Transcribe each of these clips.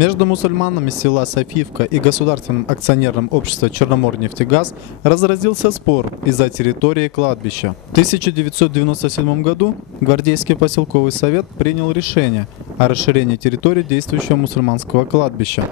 Между мусульманами села Софиевка и государственным акционерным обществом Черноморнефтегаз разразился спор из-за территории кладбища. В 1997 году Гвардейский поселковый совет принял решение о расширении территории действующего мусульманского кладбища.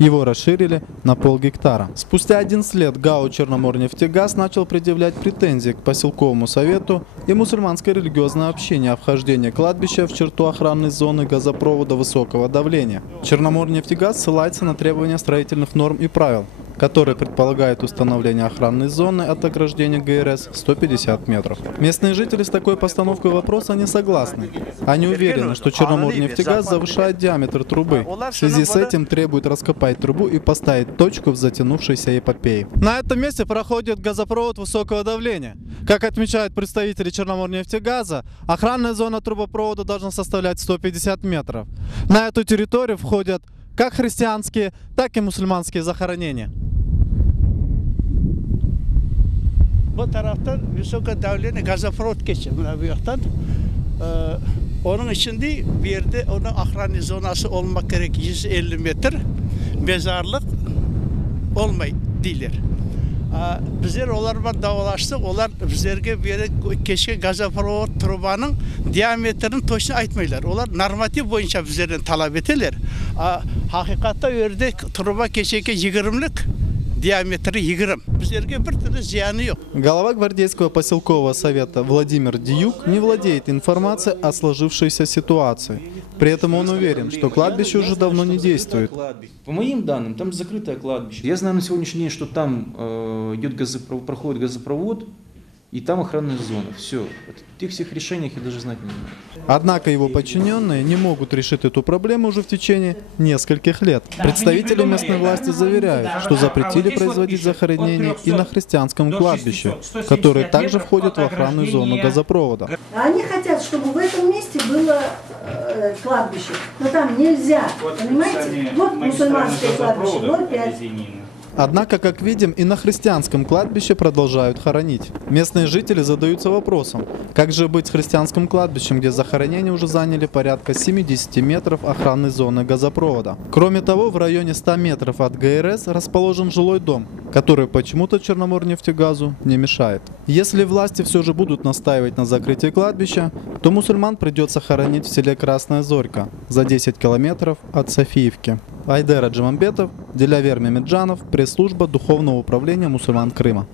Его расширили на полгектара. Спустя 11 лет ГАО «Черноморнефтегаз» начал предъявлять претензии к поселковому совету и мусульманское религиозное общение о вхождении кладбища в черту охранной зоны газопровода высокого давления. «Черноморнефтегаз» ссылается на требования строительных норм и правил, которые предполагают установление охранной зоны от ограждения ГРС 150 метров. Местные жители с такой постановкой вопроса не согласны. Они уверены, что Черноморнефтегаз завышает диаметр трубы. В связи с этим требуют раскопать трубу и поставить точку в затянувшейся эпопее. На этом месте проходит газопровод высокого давления. Как отмечают представители Черноморнефтегаза, охранная зона трубопровода должна составлять 150 метров. На эту территорию входят как христианские, так и мусульманские захоронения. Bu taraftan yüksek davleni gazoprovod geçiyor bu yaktan. Onun içinde bir yerde onun ahrani zonası olmak gerek 150 metre mezarlık olmayı diler. Bizler olarla davalaştık. Onlar bizlerge bir yere keşke gazoprovod trubanın diametrini toşunu aytmaylar. Onlar normatif boyunca bizlerden talep ederler. Hakikatte yerde truba keşke 20'lik диаметры 20. Bizlerge bir türlü ziyanı yok. Глава Гвардейского поселкового совета Владимир Диюк не владеет информацией о сложившейся ситуации. При этом он уверен, что кладбище уже давно не действует. По моим данным, там закрытое кладбище. Я знаю на сегодняшний день, что там проходит газопровод, и там охранная зона. Все. О тех всех решениях я даже знать не знаю. Однако его подчиненные не могут решить эту проблему уже в течение нескольких лет. Представители местной власти заверяют, что запретили производить захоронения и на христианском кладбище, которое также входит в охранную зону газопровода. Они хотят, чтобы в этом месте было кладбище, но там нельзя, понимаете? Вот мусульманское кладбище, 0,5. Однако, как видим, и на христианском кладбище продолжают хоронить. Местные жители задаются вопросом, как же быть с христианским кладбищем, где захоронения уже заняли порядка 70 метров охранной зоны газопровода. Кроме того, в районе 100 метров от ГРС расположен жилой дом, который почему-то Черноморнефтегазу не мешает. Если власти все же будут настаивать на закрытии кладбища, то мусульман придется хоронить в селе Красная Зорька, за 10 километров от Софиевки. Айдер Аджимамбетов, Дилявер Мемеджанов, пресс-служба Духовного управления мусульман Крыма.